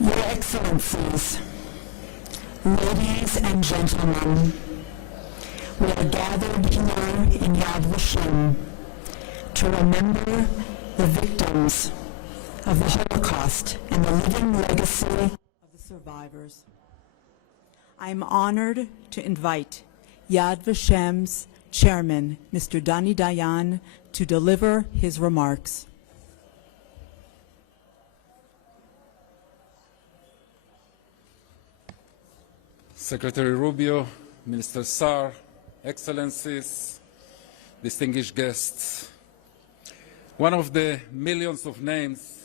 Your Excellencies, ladies and gentlemen, we are gathered here in Yad Vashem to remember the victims of the Holocaust and the living legacy of the survivors. I am honored to invite Yad Vashem's chairman, Mr. Dani Dayan, to deliver his remarks. Secretary Rubio, Minister Sar, Excellencies, distinguished guests. One of the millions of names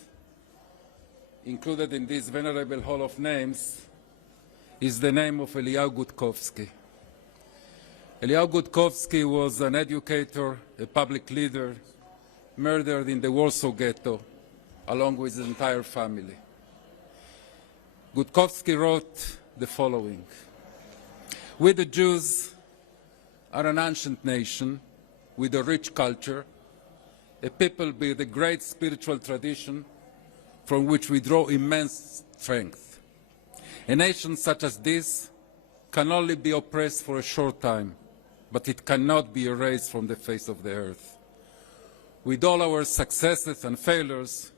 included in this venerable Hall of Names is the name of Eliyahu Gutkovsky. Eliyahu Gutkovsky was an educator, a public leader, murdered in the Warsaw Ghetto, along with his entire family. Gutkovsky wrote the following: "We, the Jews, are an ancient nation with a rich culture, a people with a great spiritual tradition from which we draw immense strength. A nation such as this can only be oppressed for a short time, but it cannot be erased from the face of the earth. With all our successes and failures,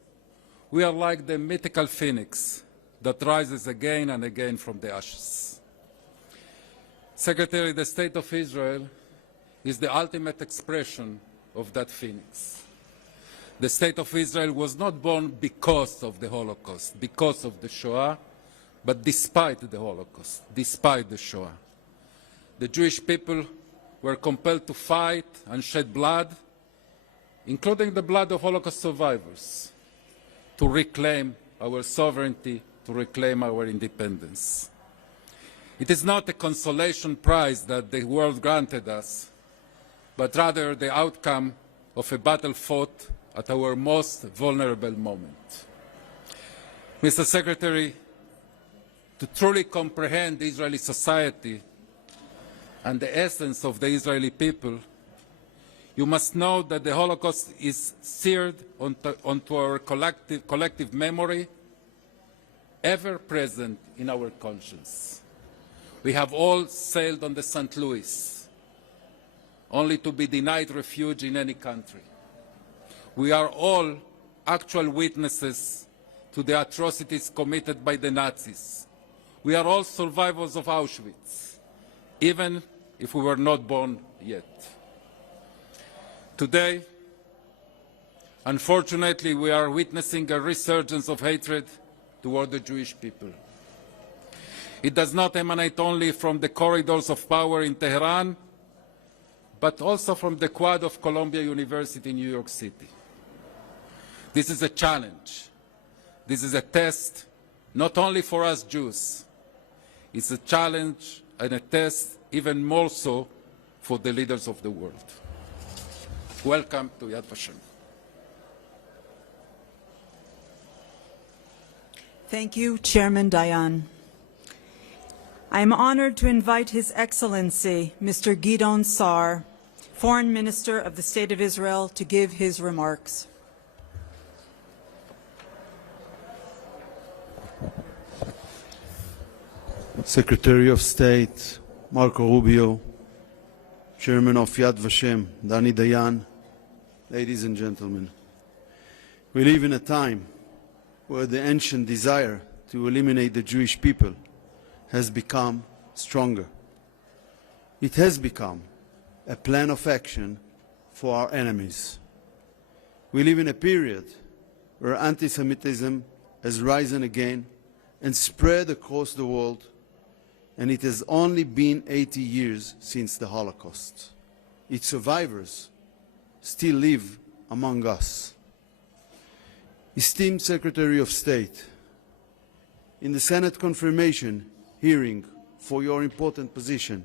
we are like the mythical phoenix that rises again and again from the ashes." Secretary, the State of Israel is the ultimate expression of that phoenix. The State of Israel was not born because of the Holocaust, because of the Shoah, but despite the Holocaust, despite the Shoah. The Jewish people were compelled to fight and shed blood, including the blood of Holocaust survivors, to reclaim our sovereignty, to reclaim our independence. It is not a consolation prize that the world granted us, but rather the outcome of a battle fought at our most vulnerable moment. Mr. Secretary, to truly comprehend Israeli society and the essence of the Israeli people, you must know that the Holocaust is seared onto our collective memory, ever present in our conscience. We have all sailed on the St. Louis, only to be denied refuge in any country. We are all actual witnesses to the atrocities committed by the Nazis. We are all survivors of Auschwitz, even if we were not born yet. Today, unfortunately, we are witnessing a resurgence of hatred toward the Jewish people. It does not emanate only from the corridors of power in Tehran, but also from the quad of Columbia University in New York City. This is a challenge. This is a test, not only for us Jews. It's a challenge and a test even more so for the leaders of the world. Welcome to Yad Vashem. Thank you, Chairman Dayan. I am honored to invite His Excellency, Mr. Gideon Sar, Foreign Minister of the State of Israel, to give his remarks. Secretary of State Marco Rubio, Chairman of Yad Vashem Dani Dayan, ladies and gentlemen, we live in a time where the ancient desire to eliminate the Jewish people has become stronger. It has become a plan of action for our enemies. We live in a period where anti-Semitism has risen again and spread across the world, and it has only been 80 years since the Holocaust. Its survivors still live among us. Esteemed Secretary of State, in the Senate confirmation hearing for your important position,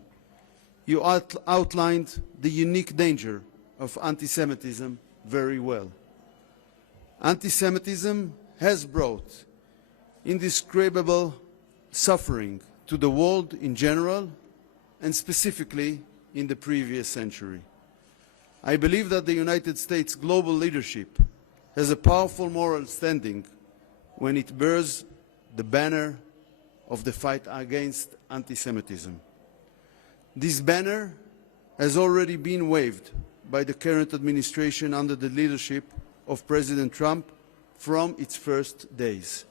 you outlined the unique danger of anti-Semitism very well. Anti-Semitism has brought indescribable suffering to the world in general and specifically in the previous century. I believe that the United States global leadership has a powerful moral standing when it bears the banner of the fight against anti-Semitism. This banner has already been waved by the current administration under the leadership of President Trump from its first days.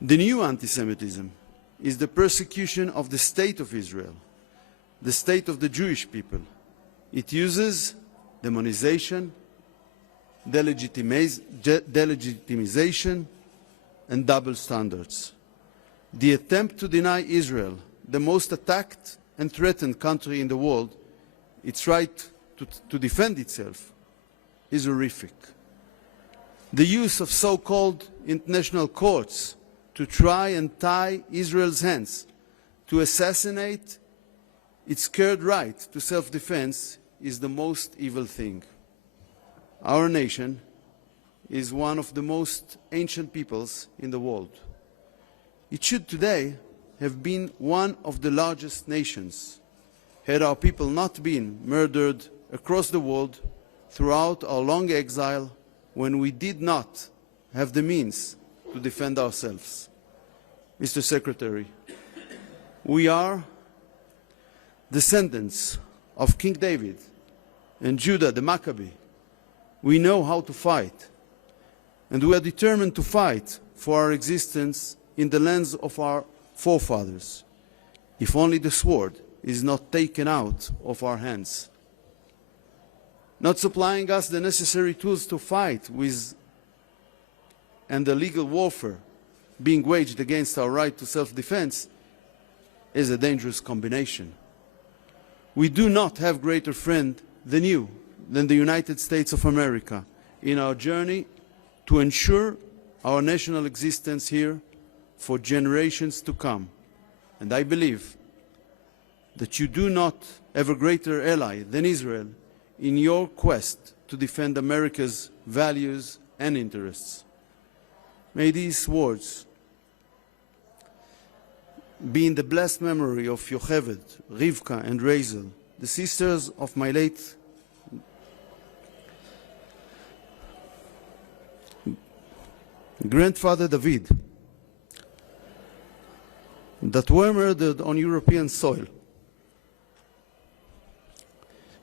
The new anti-Semitism is the persecution of the State of Israel, the state of the Jewish people. It uses demonization, delegitimization, and double standards. The attempt to deny Israel, the most attacked and threatened country in the world, its right to defend itself, is horrific. The use of so-called international courts to try and tie Israel's hands to assassinate its scared right to self-defense is the most evil thing. Our nation is one of the most ancient peoples in the world. It should today have been one of the largest nations, had our people not been murdered across the world throughout our long exile when we did not have the means to defend ourselves. Mr. Secretary, we are descendants of King David and Judah the Maccabee. We know how to fight, and we are determined to fight for our existence in the lands of our forefathers, if only the sword is not taken out of our hands. Not supplying us the necessary tools to fight with and the legal warfare being waged against our right to self-defense is a dangerous combination. We do not have greater friend than you, than the United States of America, in our journey to ensure our national existence here for generations to come. And I believe that you do not have a greater ally than Israel in your quest to defend America's values and interests. May these words be in the blessed memory of Yocheved, Rivka, and Razel, the sisters of my late grandfather David, that were murdered on European soil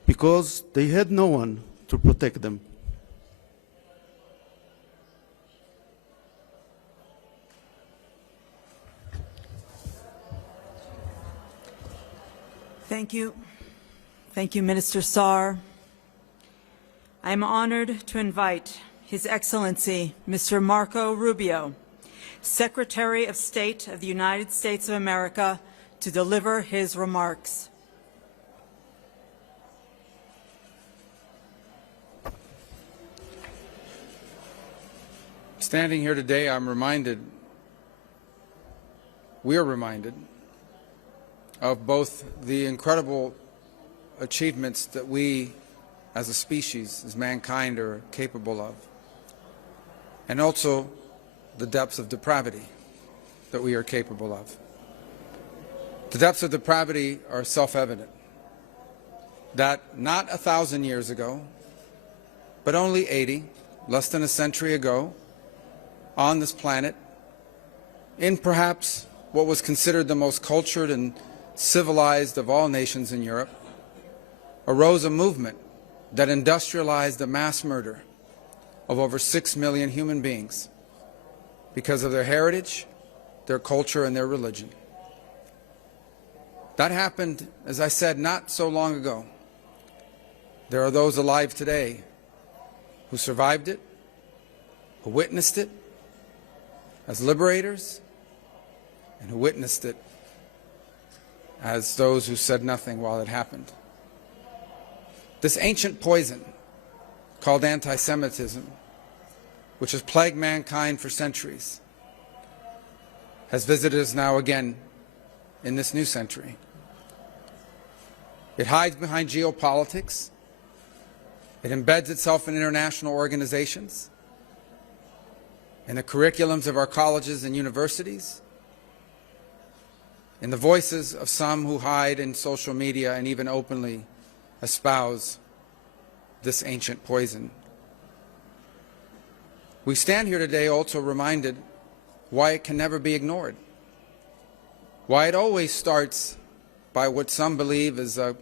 because they had no one to protect them. Thank you. Thank you, Minister Saar. I am honored to invite His Excellency, Mr. Marco Rubio, Secretary of State of the United States of America, to deliver his remarks. Standing here today, we are reminded of both the incredible achievements that we as a species, as mankind, are capable of, and also the depths of depravity that we are capable of. The depths of depravity are self-evident, that not 1,000 years ago, but only 80, less than a century ago, on this planet, in perhaps what was considered the most cultured and civilized of all nations in Europe, arose a movement that industrialized the mass murder of over 6 million human beings because of their heritage, their culture, and their religion. That happened, as I said, not so long ago. There are those alive today who survived it, who witnessed it as liberators, and who witnessed it as those who said nothing while it happened. This ancient poison called anti-Semitism, which has plagued mankind for centuries, has visited us now again in this new century. It hides behind geopolitics. It embeds itself in international organizations, in the curriculums of our colleges and universities, in the voices of some who hide in social media and even openly espouse this ancient poison. We stand here today also reminded why it can never be ignored, why it always starts by what some believe is the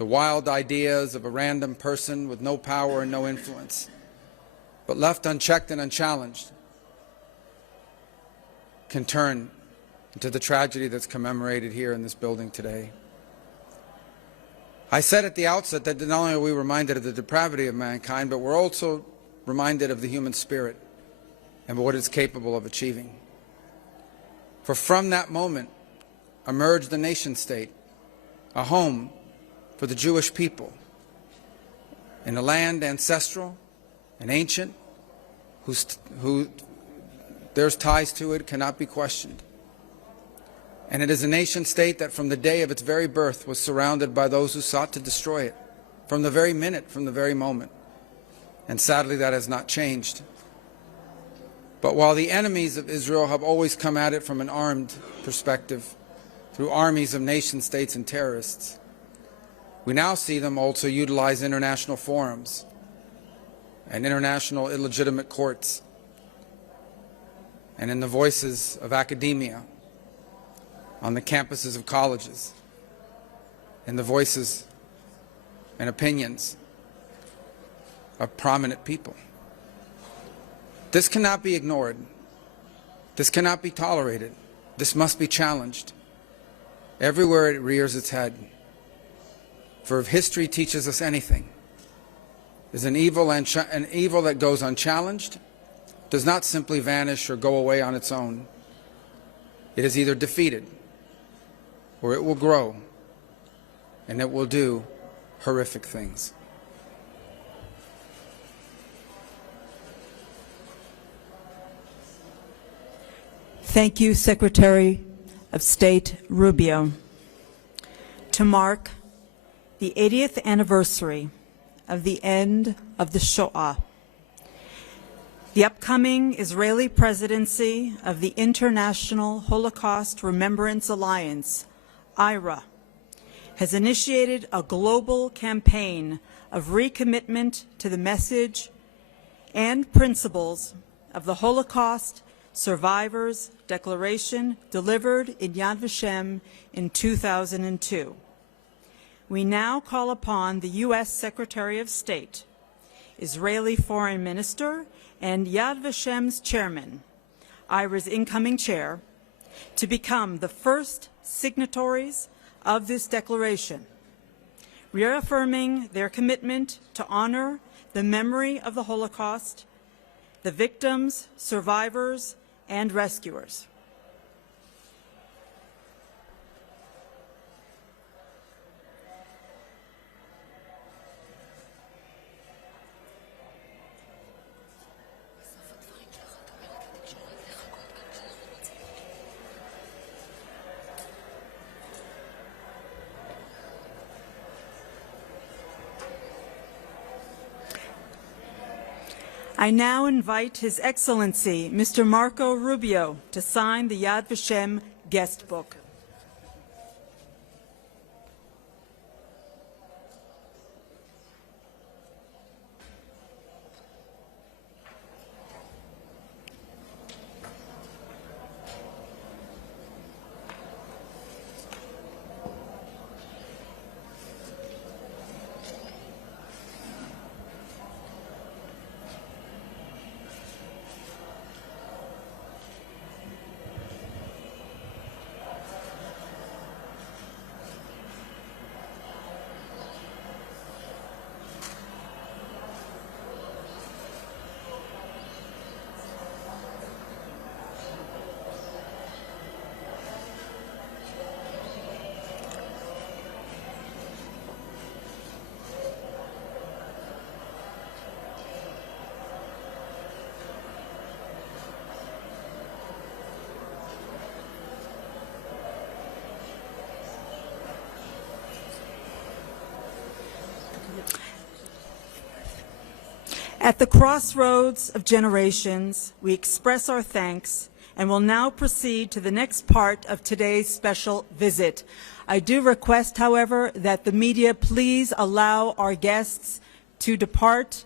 wild ideas of a random person with no power and no influence, but left unchecked and unchallenged, can turn into the tragedy that's commemorated here in this building today. I said at the outset that not only are we reminded of the depravity of mankind, but we're also reminded of the human spirit and what it's capable of achieving. For from that moment emerged the nation state, a home for the Jewish people, in a land ancestral and ancient, who there's ties to it cannot be questioned. And it is a nation state that from the day of its very birth was surrounded by those who sought to destroy it, from the very minute, from the very moment. And sadly, that has not changed. But while the enemies of Israel have always come at it from an armed perspective, through armies of nation states and terrorists, we now see them also utilize international forums and international illegitimate courts, and in the voices of academia, on the campuses of colleges, in the voices and opinions of prominent people. This cannot be ignored. This cannot be tolerated. This must be challenged. Everywhere it rears its head. For if history teaches us anything, is an evil that goes unchallenged does not simply vanish or go away on its own. It is either defeated or it will grow and it will do horrific things. Thank you, Secretary of State Rubio. To mark the 80th anniversary of the end of the Shoah, the upcoming Israeli presidency of the International Holocaust Remembrance Alliance, IRA, has initiated a global campaign of recommitment to the message and principles of the Holocaust Survivors Declaration delivered in Yad Vashem in 2002. We now call upon the U.S. Secretary of State, Israeli Foreign Minister, and Yad Vashem's chairman, IRA's incoming chair, to become the first signatories of this declaration, reaffirming their commitment to honor the memory of the Holocaust, the victims, survivors, and rescuers. I now invite His Excellency, Mr. Marco Rubio, to sign the Yad Vashem guest book. At the crossroads of generations, we express our thanks and will now proceed to the next part of today's special visit. I do request, however, that the media please allow our guests to depart